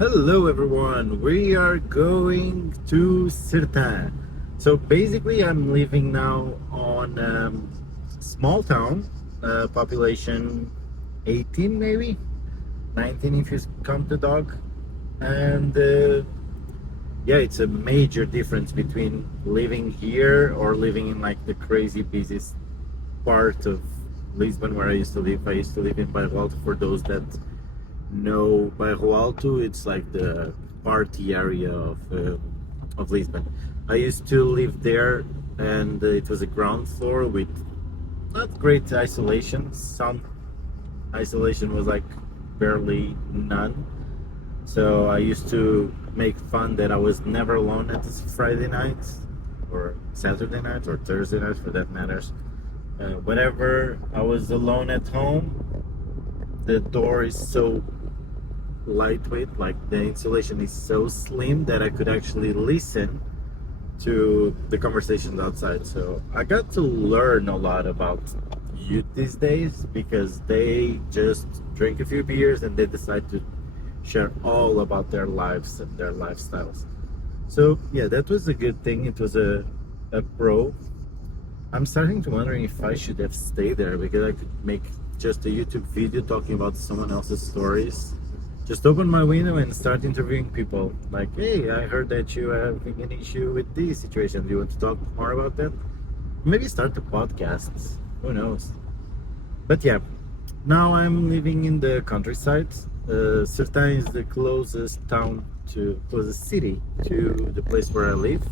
Hello everyone, we are going to Certain. So basically I'm living now on small town, population 18 maybe, 19 if you count the dog. And yeah, it's a major difference between living here or living in like the crazy busiest part of Lisbon where I used to live. I used to live in Bairro for those that no, Bairro Alto, it's like the party area of Lisbon. I used to live there, and it was a ground floor with not great isolation. Sound isolation was like barely none. So I used to make fun that I was never alone at this Friday night, or Saturday night, or Thursday night for that matters. Whenever I was alone at home, the door is so lightweight, like the insulation is so slim that I could actually listen to the conversations outside. So I got to learn a lot about youth these days because they just drink a few beers and they decide to share all about their lives and their lifestyles. So yeah, that was a good thing. It was a pro. I'm starting to wondering if I should have stayed there because I could make just a YouTube video talking about someone else's stories. Just open my window and start interviewing people. Like, hey, I heard that you are having an issue with this situation. Do you want to talk more about that? Maybe start a podcast. Who knows? But yeah, now I'm living in the countryside. Certain is the closest closest city to the place where I live.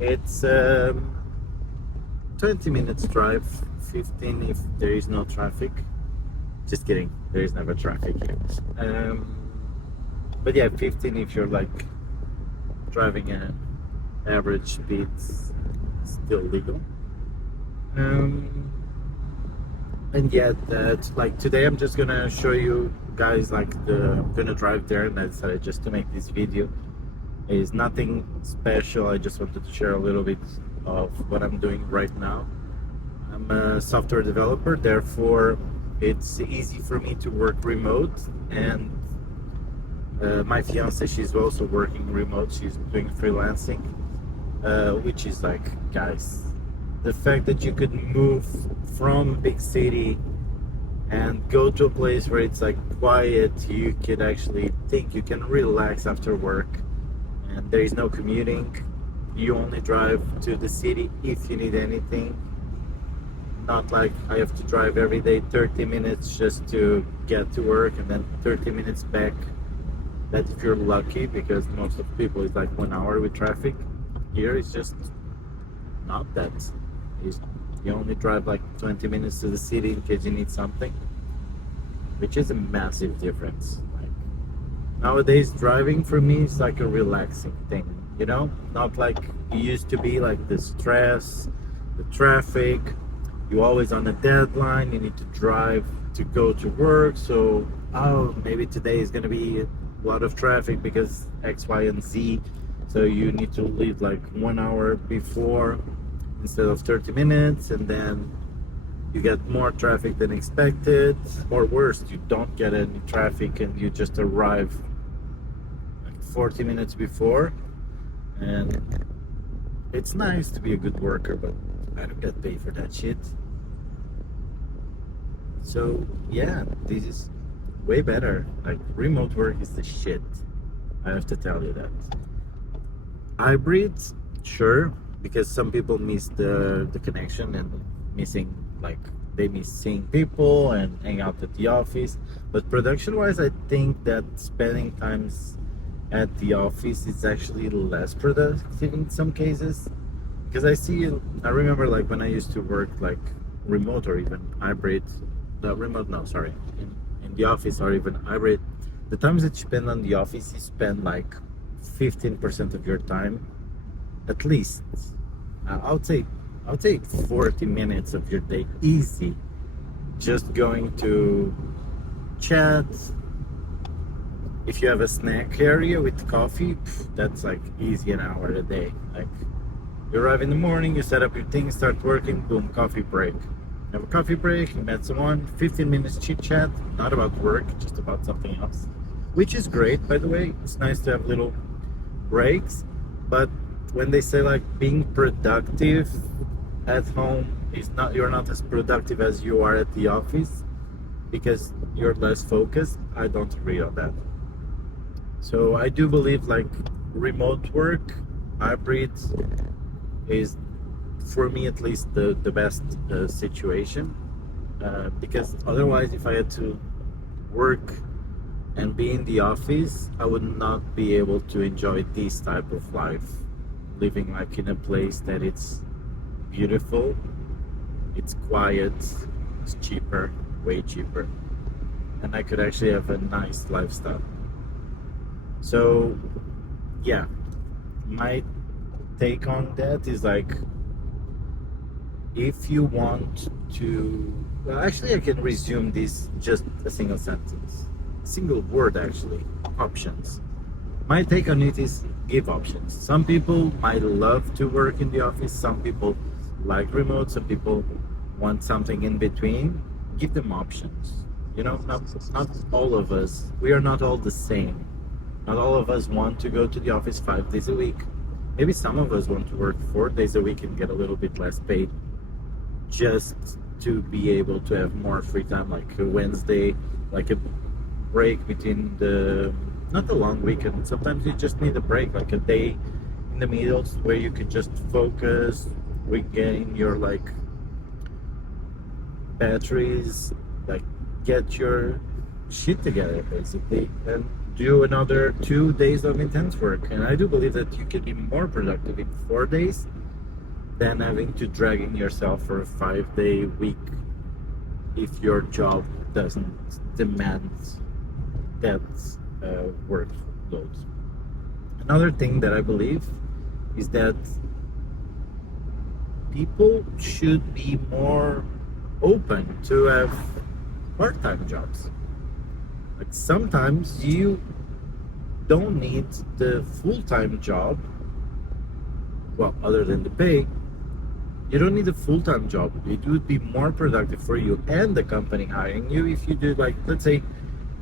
It's 20 minutes drive, 15 if there is no traffic. Just kidding, there is never traffic here. But yeah, 15 if you're like driving at average speeds, still legal. And yeah, that's like today I'm just gonna show you guys like I'm gonna drive there, and I decided just to make this video. It's nothing special, I just wanted to share a little bit of what I'm doing right now. I'm a software developer, therefore it's easy for me to work remote, and my fiance, she's also working remote. She's doing freelancing, which is like, guys, the fact that you could move from a big city and go to a place where it's like quiet, you can actually think, you can relax after work, and there is no commuting. You only drive to the city if you need anything. Not like I have to drive every day 30 minutes just to get to work and then 30 minutes back. That if you're lucky, because most of people is like 1 hour with traffic. Here it's just not that. You only drive like 20 minutes to the city in case you need something, which is a massive difference. Like nowadays, driving for me is like a relaxing thing, you know? Not like it used to be, like the stress, the traffic. You're always on a deadline, you need to drive to go to work, so maybe today is going to be a lot of traffic because X, Y, and Z, so you need to leave like 1 hour before instead of 30 minutes, and then you get more traffic than expected, or worse, you don't get any traffic and you just arrive like 40 minutes before. And it's nice to be a good worker, but I don't get paid for that shit. So yeah, this is way better. Like remote work is the shit. I have to tell you that. Hybrid, sure, because some people miss the connection and they miss seeing people and hang out at the office. But production wise, I think that spending times at the office is actually less productive in some cases. Because I remember like when I used to work like remote or even hybrid, in the office or even hybrid, the times that you spend on the office, you spend like 15% of your time, at least. I would say 40 minutes of your day easy, just going to chat. If you have a snack area with coffee, that's like easy an hour a day. Like you arrive in the morning, you set up your things, start working, boom, coffee break. You have a coffee break, you met someone, 15 minutes chit chat, not about work, just about something else. which is great, by the way. It's nice to have little breaks, but when they say like being productive at home is not, you're not as productive as you are at the office because you're less focused, I don't agree on that. So I do believe like remote work, hybrid is, for me at least, the best situation, because otherwise if I had to work and be in the office, I would not be able to enjoy this type of life, living like in a place that it's beautiful, it's quiet, it's cheaper, way cheaper, and I could actually have a nice lifestyle. So yeah, my take on that is like, if you want to, well, actually I can resume this just a single sentence, single word actually: options. My take on it is give options. Some people might love to work in the office, some people like remote, some people want something in between. Give them options. You know, not all of us, we are not all the same. Not all of us want to go to the office 5 days a week. Maybe some of us want to work 4 days a week and get a little bit less paid, just to be able to have more free time, like a Wednesday, like a break between the, not the long weekend. Sometimes you just need a break, like a day in the middle where you can just focus, regain your like batteries, like get your shit together basically, and do another 2 days of intense work. And I do believe that you can be more productive in 4 days than having to dragging yourself for a 5 day week if your job doesn't demand that workload. Another thing that I believe is that people should be more open to have part-time jobs. Like sometimes you don't need the full-time job, well, other than the pay. You don't need a full-time job. It would be more productive for you and the company hiring you if you do, like, let's say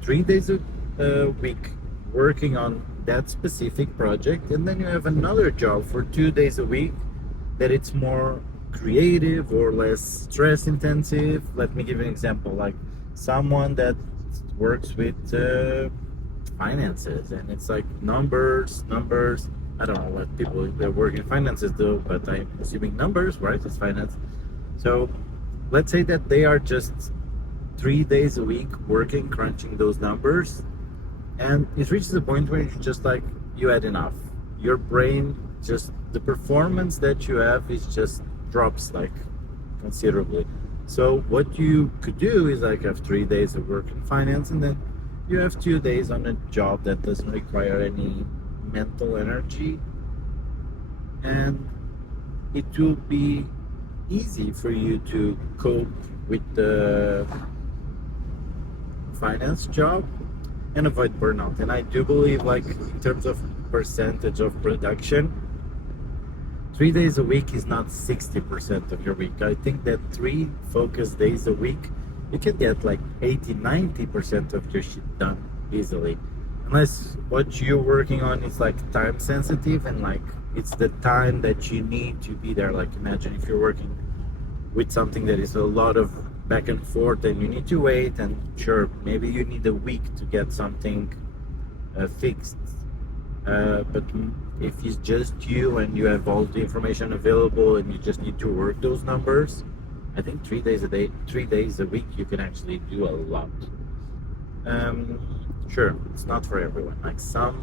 3 days a week working on that specific project, and then you have another job for 2 days a week that it's more creative or less stress intensive. Let me give you an example. Like someone that works with finances, and it's like numbers. I don't know what people that work in finances do, but I'm assuming numbers, right? It's finance. So let's say that they are just 3 days a week working, crunching those numbers, and it reaches a point where you just like, you had enough. Your brain, just the performance that you have is just drops like considerably. So what you could do is like have 3 days of work in finance, and then you have 2 days on a job that doesn't require any mental energy, and it will be easy for you to cope with the finance job and avoid burnout. And I do believe, like, in terms of percentage of production, 3 days a week is not 60% of your week. I think that 3 focused days a week, you can get like 80-90% of your shit done easily. Unless what you're working on is like time sensitive, and like it's the time that you need to be there. Like imagine if you're working with something that is a lot of back and forth and you need to wait, and sure, maybe you need a week to get something fixed. But if it's just you and you have all the information available and you just need to work those numbers, I think 3 days a week, you can actually do a lot. Sure, it's not for everyone. Like some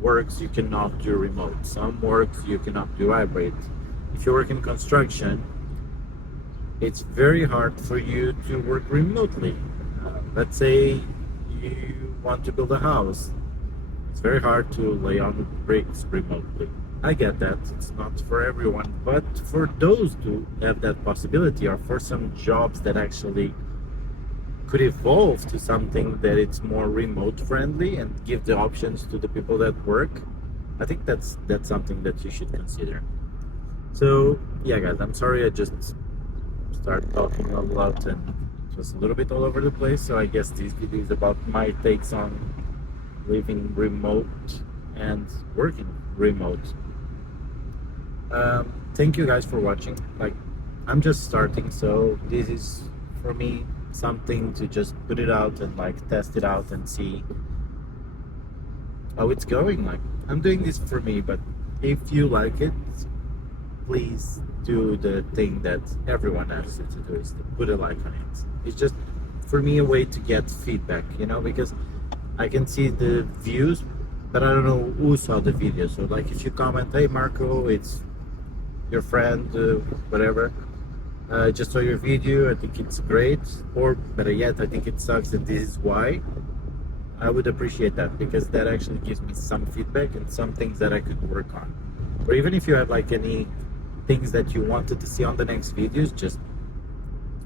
works you cannot do remote, some works you cannot do hybrid. If you work in construction, it's very hard for you to work remotely. Let's say you want to build a house. It's very hard to lay on bricks remotely. I get that, it's not for everyone, but for those who have that possibility, or for some jobs that actually could evolve to something that it's more remote friendly and give the options to the people that work, I think that's something that you should consider. So yeah guys, I'm sorry I just started talking a lot and it was a little bit all over the place. So I guess this video is about my takes on living remote and working remote. Thank you guys for watching. Like, I'm just starting, so this is for me something to just put it out and like test it out and see how it's going. Like, I'm doing this for me, but if you like it, please do the thing that everyone asks you to do, is to put a like on it. It's just for me a way to get feedback, you know, because I can see the views, but I don't know who saw the video. So like, if you comment, hey Marco, it's your friend, whatever, just saw your video, I think it's great, or better yet, I think it sucks and this is why, I would appreciate that, because that actually gives me some feedback and some things that I could work on. Or even if you have like any things that you wanted to see on the next videos, just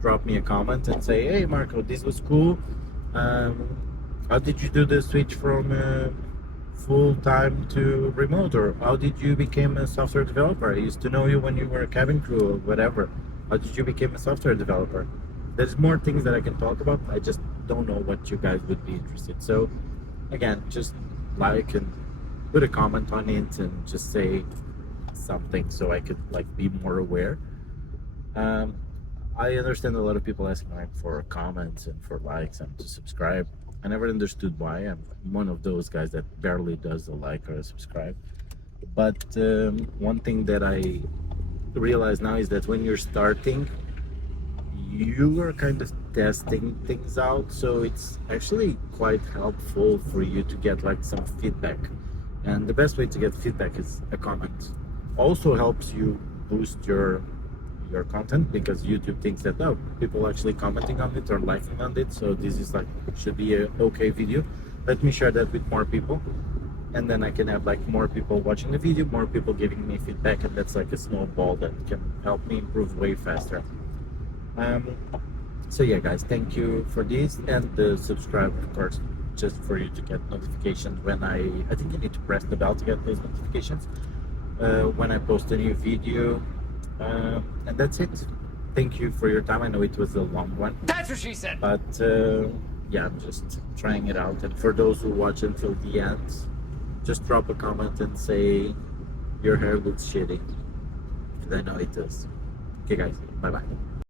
drop me a comment and say, hey Marco, this was cool. How did you do the switch from full-time to remote, or how did you become a software developer? I used to know you when you were a cabin crew or whatever. How did you become a software developer? There's more things that I can talk about. I just don't know what you guys would be interested. So again, just like and put a comment on it and just say something so I could like be more aware. I understand a lot of people asking like for comments and for likes and to subscribe. I never understood why. I'm one of those guys that barely does a like or a subscribe. But one thing that I realize now is that when you're starting, you are kind of testing things out, so it's actually quite helpful for you to get like some feedback. And the best way to get feedback is a comment. Also helps you boost your content, because YouTube thinks that, oh, people actually commenting on it or liking on it, so this is like, should be a okay video. Let me share that with more people, and then I can have like more people watching the video, more people giving me feedback, and that's like a snowball that can help me improve way faster. So yeah guys, thank you for this, and subscribe of course, just for you to get notifications when I think you need to press the bell to get those notifications when I post a new video. And that's it. Thank you for your time. I know it was a long one. That's what she said. But yeah, I'm just trying it out. And for those who watch until the end, just drop a comment and say your hair looks shitty. And I know it does. Okay guys, bye bye.